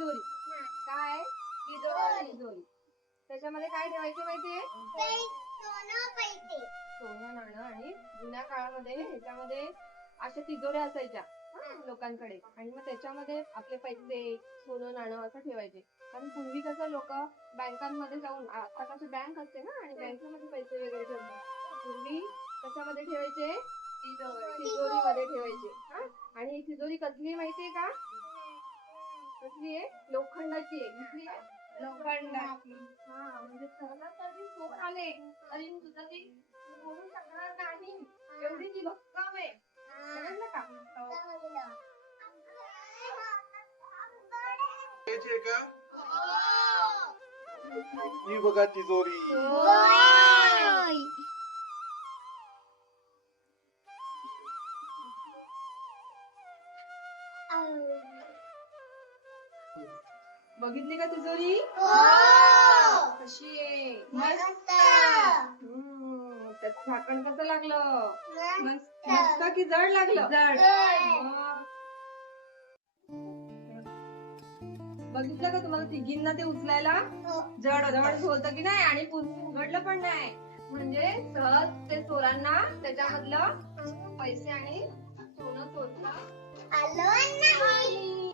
तिजोरी. काय तिजोरी. त्याच्यामध्ये काय ठेवायचे माहितीये? सोनं नाणं. आणि जुन्या काळामध्ये ह्याच्यामध्ये अशा तिजोऱ्या असायच्या लोकांकडे. आणि मग त्याच्यामध्ये आपले पैसे सोनं नाणं असं ठेवायचे. कारण पूर्वी कसं लोक बँकांमध्ये जाऊन, आता कसं बँक असते ना आणि बँकेमध्ये पैसे वगैरे ठेवतात, पूर्वी कशामध्ये ठेवायचे? तिजोरीमध्ये ठेवायचे. आणि ही तिजोरी कसली माहितीये का? कसली आहे? लोखंडाची आहे. कसली आहे? लोखंडाची. म्हणजे सहजासहजी चोर आले तरी सुद्धा ती मोडू शकणार नाही, एवढी ती भक्कम आहे. समजलं का? ही बघा तिजोरी. बघितली का तिजोरी? कशी आहे? मस्त. त्याचं झाकण कसं लागलं? मस्त की जड लागलं? बघितलं का तुम्हाला तिघींना ते उचलायला जड होतं की नाही? आणि उघडलं पण नाही. म्हणजे सहज ते चोरांना त्याच्यामधलं पैसे आणि सोनं चोरता आलं नाही.